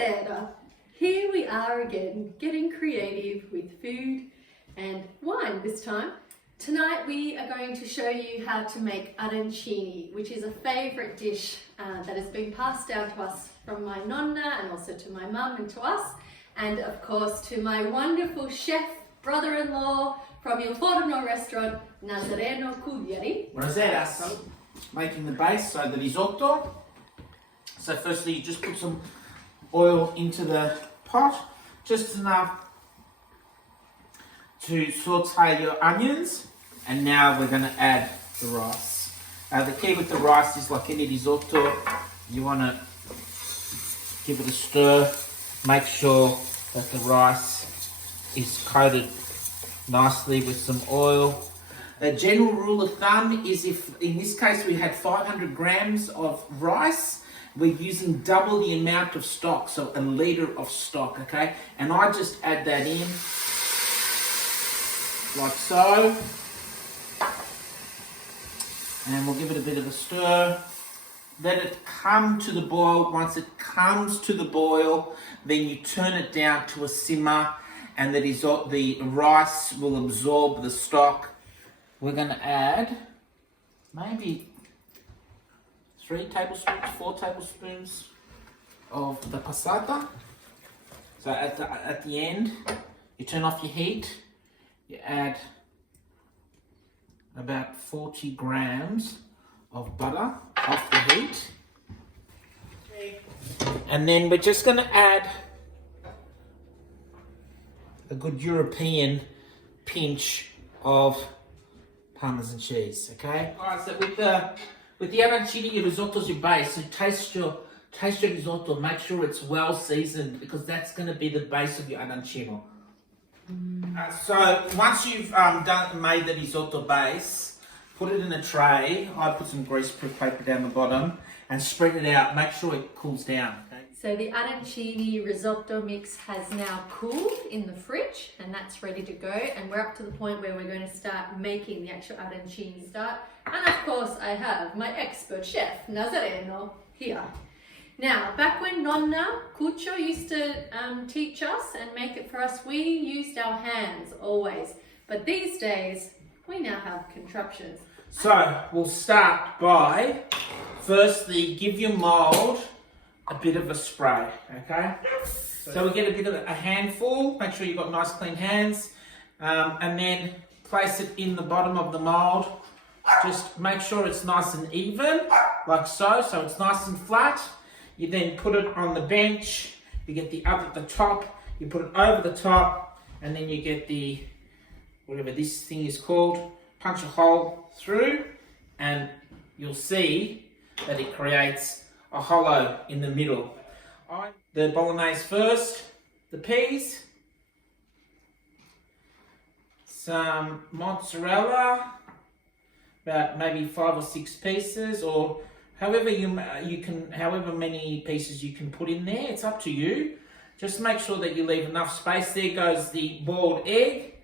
Buonasera! Here we are again, getting creative with food and wine this time. Tonight we are going to show you how to make arancini, which is a favourite dish that has been passed down to us from my nonna and also to my mum and to us, and of course to my wonderful chef brother-in-law from Il Forno restaurant, Nazareno Cugliari. Buonasera, so making the base, so the risotto. So firstly you just put some oil into the pot, just enough to saute your onions, and now we're going to add the rice. The key with the rice is, like any risotto, you want to give it a stir, make sure that the rice is coated nicely with some oil. A general rule of thumb is, if in this case we had 500 grams of rice, we're using double the amount of stock, so a litre of stock, okay? And I just add that in, like so. And we'll give it a bit of a stir. Let it come to the boil. Once it comes to the boil, then you turn it down to a simmer, and the rice will absorb the stock. We're going to add maybe 3 tablespoons, 4 tablespoons of the passata. So at the end, you turn off your heat, you add about 40 grams of butter off the heat. And then we're just going to add a good European pinch of Parmesan cheese, okay? Alright, so with the arancini, your risotto's your base, so taste your risotto, make sure it's well seasoned, because that's going to be the base of your arancino. So once you've made the risotto base, put it in a tray. I put some greaseproof paper down the bottom and spread it out. Make sure it cools down. Okay? So the arancini risotto mix has now cooled in the fridge, and that's ready to go, and we're up to the point where we're going to start making the actual arancini start. And of course I have my expert chef Nazareno here. Now, back when Nonna Cuccio used to teach us and make it for us, we used our hands always, but these days we now have contraptions. So we'll start by firstly give your mould a bit of a spray, okay? So we get a bit of a handful, make sure you've got nice clean hands, and then place it in the bottom of the mould. Just make sure it's nice and even, like so it's nice and flat. You then put it on the bench, you get the up at the top, you put it over the top, and then you get the, whatever this thing is called, punch a hole through, and you'll see that it creates a hollow in the middle. The bolognese first, the peas, some mozzarella, about maybe 5 or 6 pieces, or however however many pieces you can put in there. It's up to you. Just make sure that you leave enough space. There goes the boiled egg,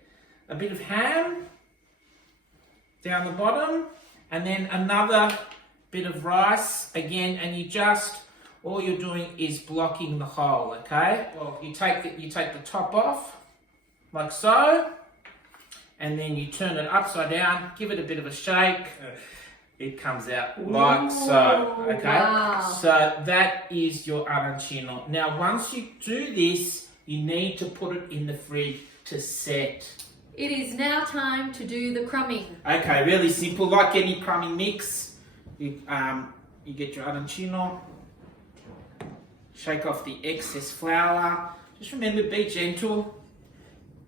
a bit of ham down the bottom, and then another bit of rice again, and all you're doing is blocking the hole, okay? Well, you take the top off, like so, and then you turn it upside down, give it a bit of a shake. It comes out like so, okay? Wow. So that is your arancino. Now, once you do this, you need to put it in the fridge to set. It is now time to do the crumbing. Okay, really simple. Like any crummy mix, you get your arancino, shake off the excess flour. Just remember, be gentle.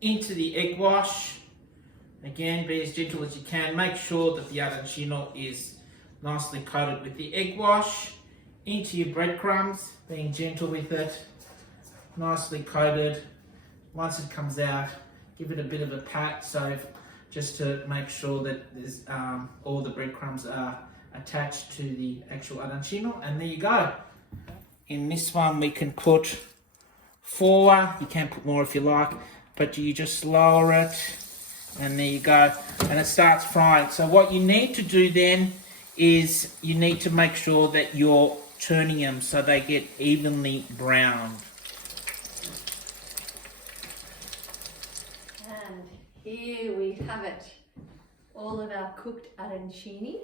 Into the egg wash. Again, be as gentle as you can. Make sure that the arancino is nicely coated with the egg wash. Into your breadcrumbs, being gentle with it. Nicely coated. Once it comes out, give it a bit of a pat, just to make sure that all the breadcrumbs are attached to the actual arancino, and there you go. In this one we can put 4, you can put more if you like, but you just lower it, and there you go, and it starts frying. So what you need to do then is you need to make sure that you're turning them so they get evenly browned. And here we have it. All of our cooked arancini.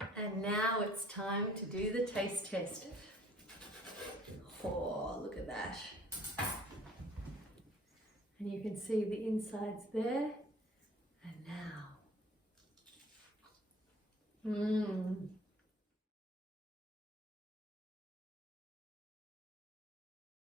And now it's time to do the taste test. Oh, look at that. And you can see the insides there. And now.